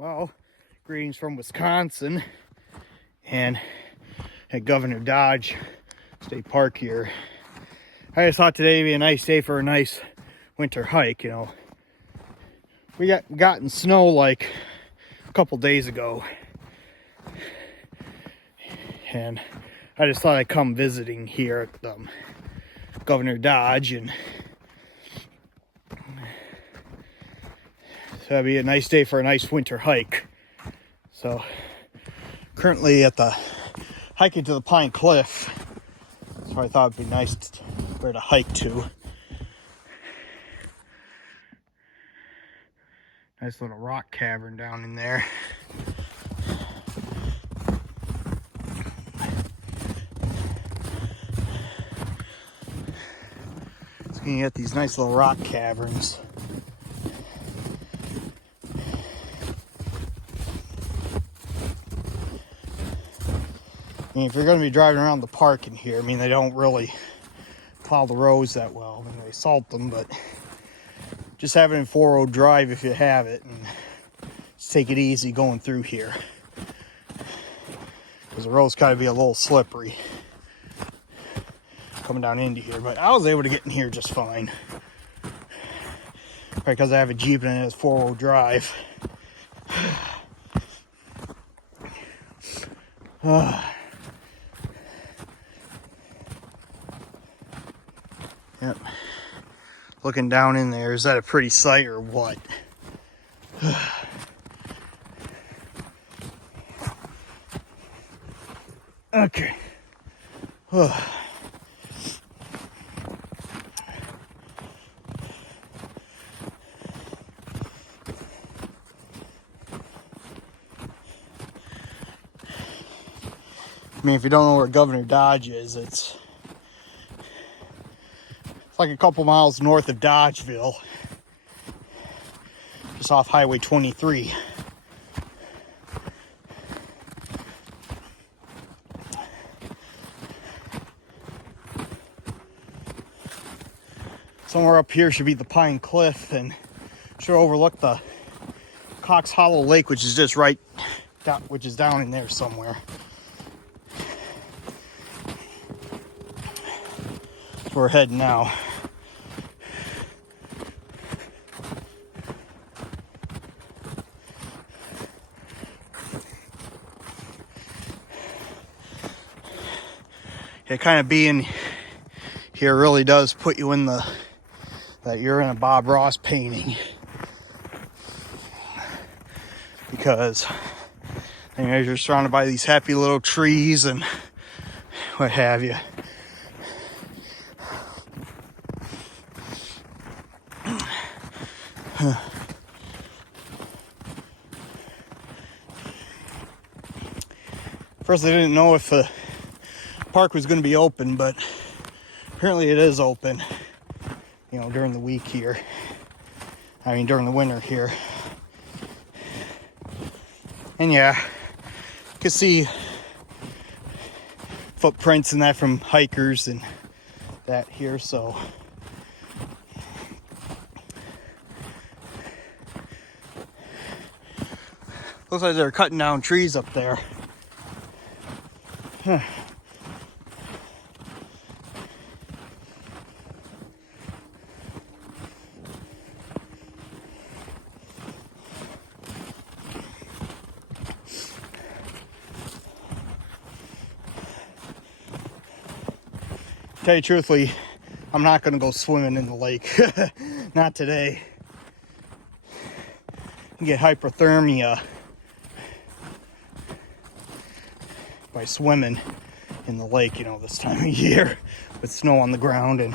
Well, greetings from Wisconsin and at Governor Dodge State Park here. I just thought today would be a nice day for a nice winter hike, you know. We gotten snow like a couple days ago, and I just thought I'd come visiting here at Governor Dodge, and so that'd be a nice day for a nice winter hike. So currently at the hiking to the Pine Cliff, so I thought it'd be nice where to hike to. Nice little rock cavern down in there. So you get these nice little rock caverns. I mean, if you're going to be driving around the park in here, I mean, they don't really plow the roads that well. I mean, they salt them, but just have it in 4-road drive if you have it, and just take it easy going through here, because the roads gotta be a little slippery coming down into here. But I was able to get in here just fine, right, because I have a Jeep and it has 4-wheel drive. Yep. Looking down in there, is that a pretty sight or what? Okay. I mean, if you don't know where Governor Dodge is, it's like a couple miles north of Dodgeville, just off Highway 23. Somewhere up here should be the Pine Cliff, and should overlook the Cox Hollow Lake, which is just right down, which is down in there somewhere. That's where we're heading now. Yeah, kind of being here really does put you in that you're in a Bob Ross painting, because you know, you're surrounded by these happy little trees and what have you. First, I didn't know if the park was going to be open, but apparently it is open, you know, during the week here. I mean, during the winter here. And yeah, you can see footprints and that from hikers and that here, so looks like they're cutting down trees up there. Huh. Tell you truthfully, I'm not going to go swimming in the lake. Not today. You get hypothermia by swimming in the lake, you know, this time of year with snow on the ground and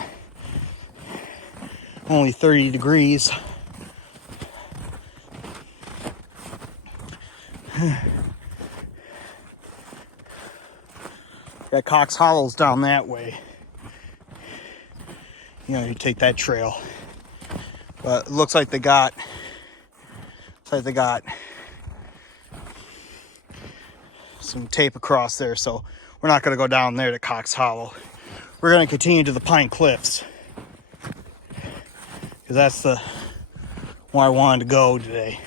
only 30 degrees. Got Cox Hollows down that way. You know, you take that trail. But it looks like they got some tape across there, so we're not going to go down there to Cox Hollow. We're going to continue to the Pine Cliffs, because that's the where I wanted to go today.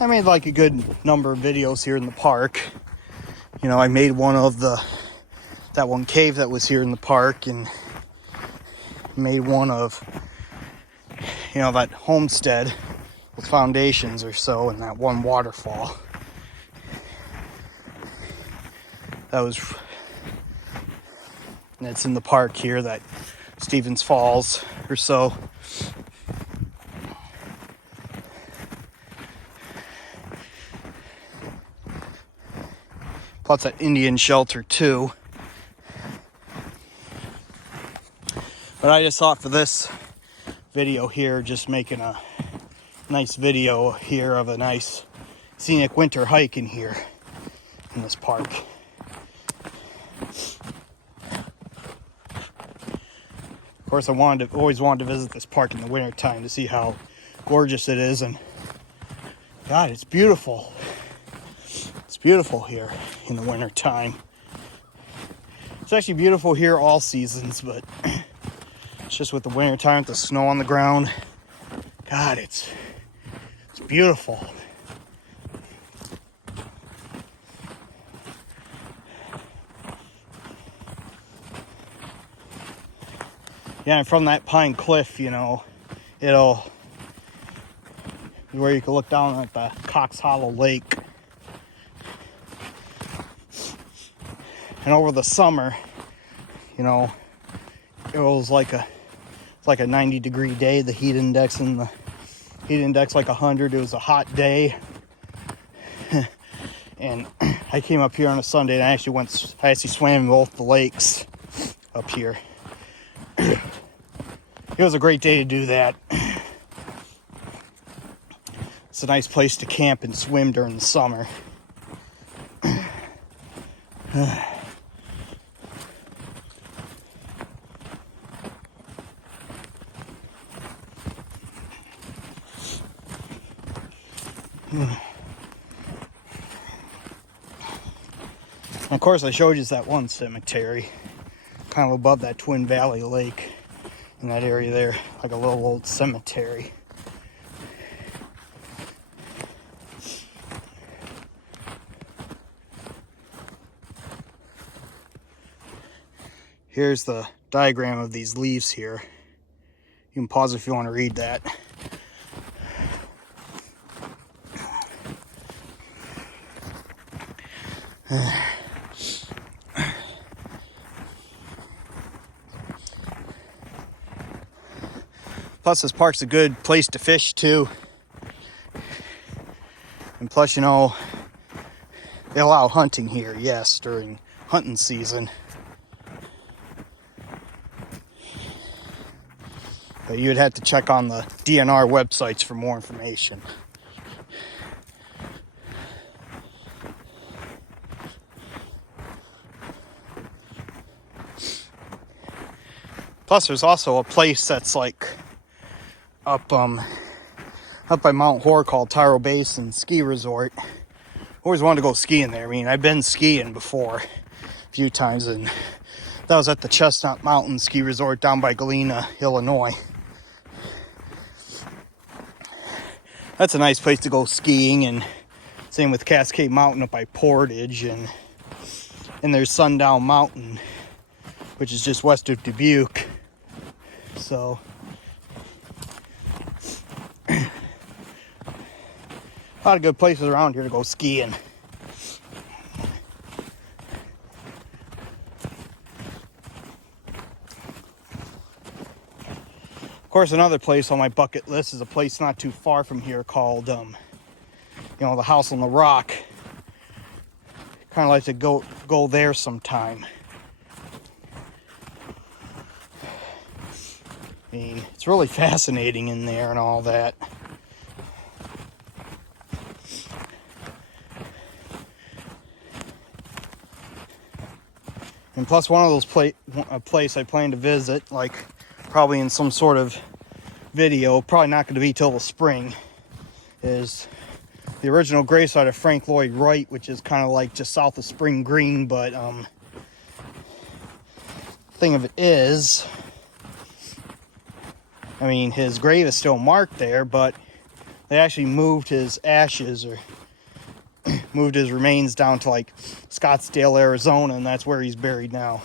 I made like a good number of videos here in the park. You know, I made one of that one cave that was here in the park, and made one of, you know, that homestead with foundations or so, and that one waterfall. That was, and it's in the park here, that Stevens Falls or so. Plus that Indian shelter too. But I just thought for this video here, just making a nice video here of a nice scenic winter hike in here in this park. Of course, I always wanted to visit this park in the winter time to see how gorgeous it is, and God, it's beautiful. It's beautiful here in the winter time. It's actually beautiful here all seasons, but it's just with the winter time, with the snow on the ground. God, it's beautiful. Yeah, and from that pine cliff, you know, it'll be where you can look down at the Cox Hollow Lake. And over the summer, you know, it was like a 90-degree day. The heat index like 100. It was a hot day. And I came up here on a Sunday, and I actually swam in both the lakes up here. It was a great day to do that. It's a nice place to camp and swim during the summer. And of course, I showed you that one cemetery, kind of above that Twin Valley Lake, in that area there, like a little old cemetery. Here's the diagram of these leaves here. You can pause if you want to read that. Plus, this park's a good place to fish too. And plus, you know, they allow hunting here, yes, during hunting season. But you'd have to check on the DNR websites for more information. Plus, there's also a place that's like up by Mount Hoare called Taro Basin Ski Resort. Always wanted to go skiing there. I mean, I've been skiing before a few times, and that was at the Chestnut Mountain Ski Resort down by Galena, Illinois. That's a nice place to go skiing, and same with Cascade Mountain up by Portage, and there's Sundown Mountain, which is just west of Dubuque. So a lot of good places around here to go skiing. Of course, another place on my bucket list is a place not too far from here called, you know, the House on the Rock. Kind of like to go there sometime. I mean, it's really fascinating in there and all that. And plus, one of those place I plan to visit, like probably in some sort of video, probably not going to be till the spring, is the original gravesite of Frank Lloyd Wright, which is kind of like just south of Spring Green. But thing of it is, I mean, his grave is still marked there, but they actually moved his ashes, or moved his remains down to like Scottsdale, Arizona, and that's where he's buried now.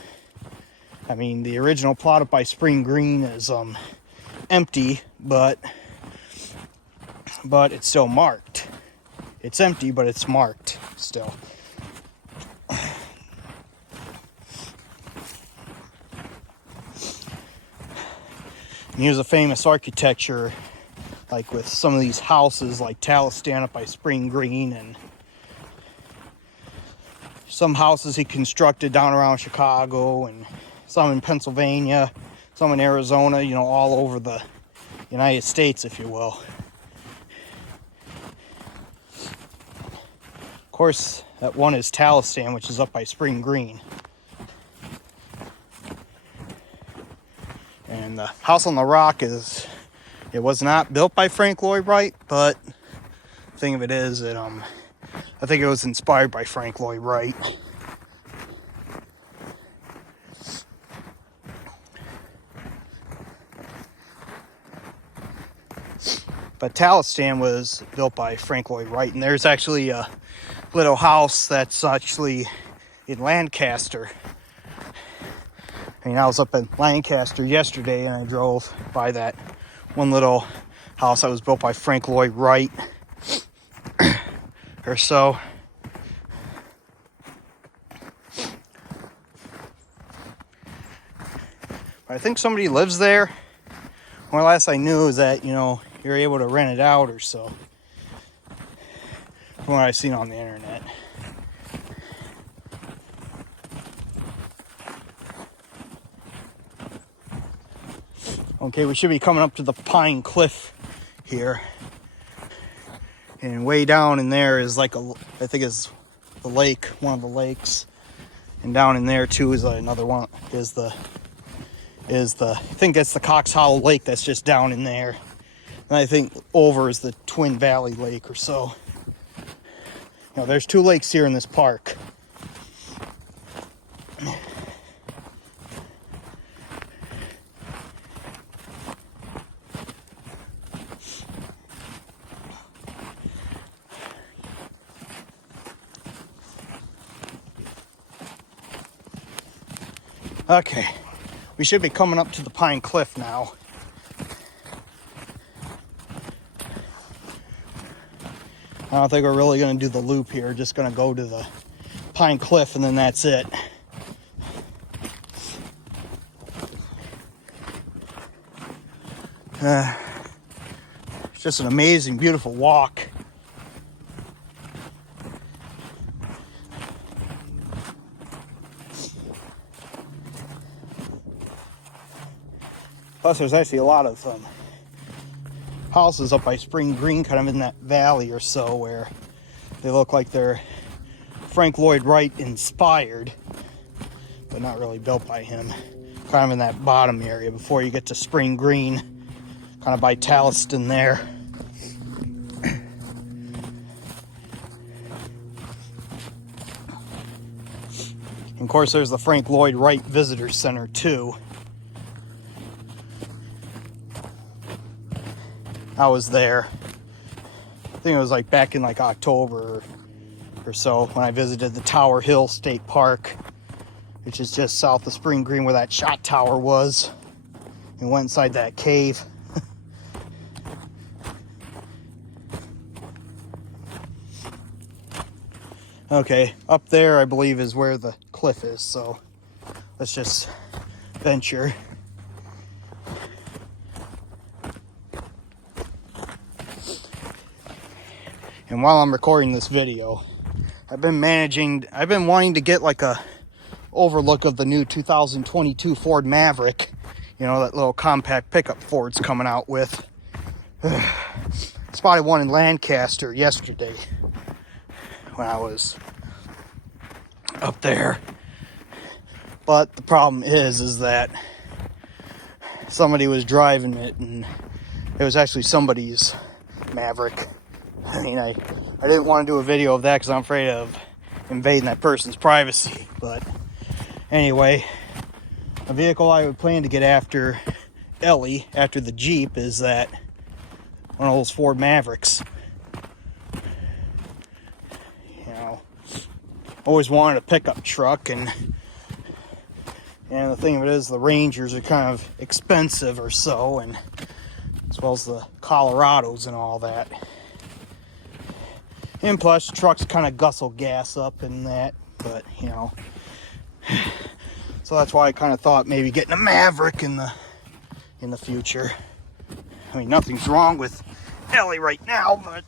I mean, the original plot up by Spring Green is empty, but it's still marked. It's empty, but it's marked still. And here's a famous architecture, like with some of these houses, like Talistan up by Spring Green, and some houses he constructed down around Chicago, and some in Pennsylvania, some in Arizona, you know, all over the United States, if you will. Of course, that one is Talistan, which is up by Spring Green. And the House on the Rock it was not built by Frank Lloyd Wright, but the thing of it is that I think it was inspired by Frank Lloyd Wright. But Talistan was built by Frank Lloyd Wright, and there's actually a little house that's actually in Lancaster. I mean, I was up in Lancaster yesterday, and I drove by that one little house that was built by Frank Lloyd Wright or so. But I think somebody lives there. Well, last I knew is that, you know, you're able to rent it out or so, from what I've seen on the internet. Okay, we should be coming up to the Pine Cliff here. And way down in there is like I think it's the lake, one of the lakes. And down in there too is another one, I think that's the Cox Hollow Lake that's just down in there. And I think over is the Twin Valley Lake or so. You know, there's two lakes here in this park. Okay, we should be coming up to the Pine Cliff now. I don't think we're really going to do the loop here. Just going to go to the Pine Cliff and then that's it. It's just an amazing, beautiful walk. Plus, there's actually a lot of houses up by Spring Green, kind of in that valley or so, where they look like they're Frank Lloyd Wright inspired, but not really built by him. Kind of in that bottom area before you get to Spring Green, kind of by Talistan there. And of course, there's the Frank Lloyd Wright Visitor Center too. I was there. I think it was like back in like October or so when I visited the Tower Hill State Park, which is just south of Spring Green where that shot tower was, and went inside that cave. Okay, up there I believe is where the cliff is, so let's just venture. And while I'm recording this video, I've been wanting to get like a overlook of the new 2022 Ford Maverick. You know, that little compact pickup Ford's coming out with. Spotted one in Lancaster yesterday when I was up there. But the problem is that somebody was driving it, and it was actually somebody's Maverick. I mean, I didn't want to do a video of that because I'm afraid of invading that person's privacy. But anyway, a vehicle I would plan to get after Ellie, after the Jeep, is that one of those Ford Mavericks. You know, always wanted a pickup truck, and the thing of it is, the Rangers are kind of expensive or so, and as well as the Colorados and all that. And plus, the trucks kind of guzzle gas up and that, but you know. So that's why I kind of thought maybe getting a Maverick in the future. I mean, nothing's wrong with Ellie right now, but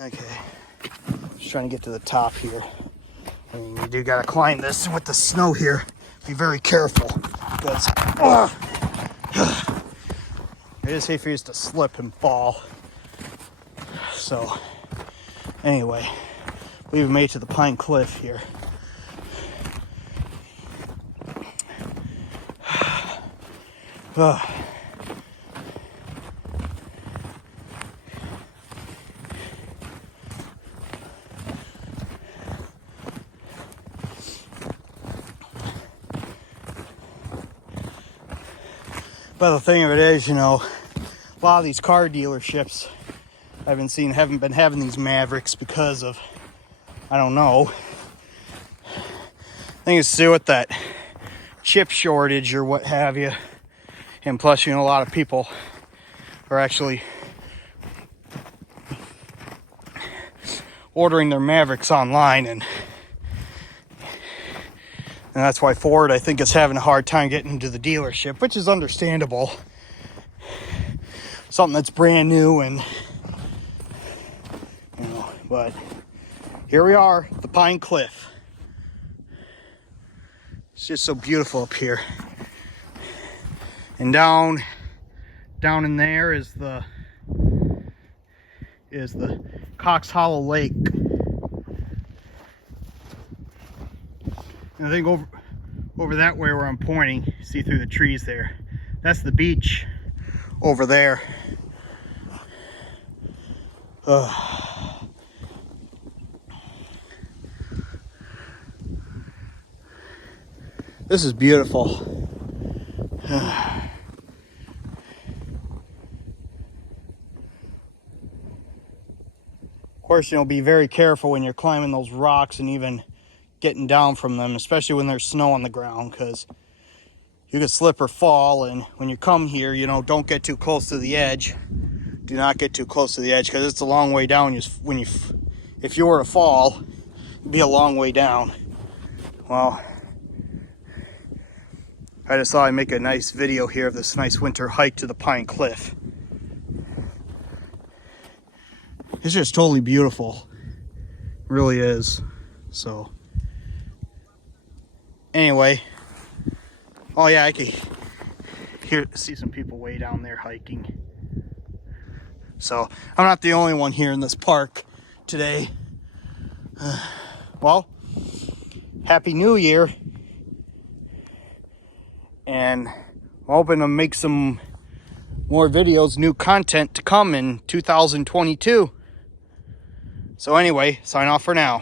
okay. Just trying to get to the top here. I mean, you do gotta climb this with the snow here. Be very careful, because it is safe for you to slip and fall. So, anyway, we've made it to the Pine Cliff here. But the thing of it is, you know, a lot of these car dealerships I've been seeing haven't been having these Mavericks because of, I don't know. I think it's to do with that chip shortage or what have you. And plus, you know, a lot of people are actually ordering their Mavericks online, and that's why Ford, I think, is having a hard time getting into the dealership, which is understandable. Something that's brand new, and you know, but here we are, the Pine Cliff. It's just so beautiful up here. And down in there is the Cox Hollow Lake. And I think over that way where I'm pointing, see through the trees there, that's the beach over there. This is beautiful. Of course, you know, be very careful when you're climbing those rocks and even getting down from them, especially when there's snow on the ground, because you could slip or fall. And when you come here, you know, don't get too close to the edge. Do not get too close to the edge, because it's a long way down. If you were to fall, it'd be a long way down. Well, I just thought I'd make a nice video here of this nice winter hike to the Pine Cliff. It's just totally beautiful. It really is. So, anyway. Oh yeah, I could see some people way down there hiking. So, I'm not the only one here in this park today. Well, Happy New Year. And I'm hoping to make some more videos, new content to come in 2022. So anyway, sign off for now.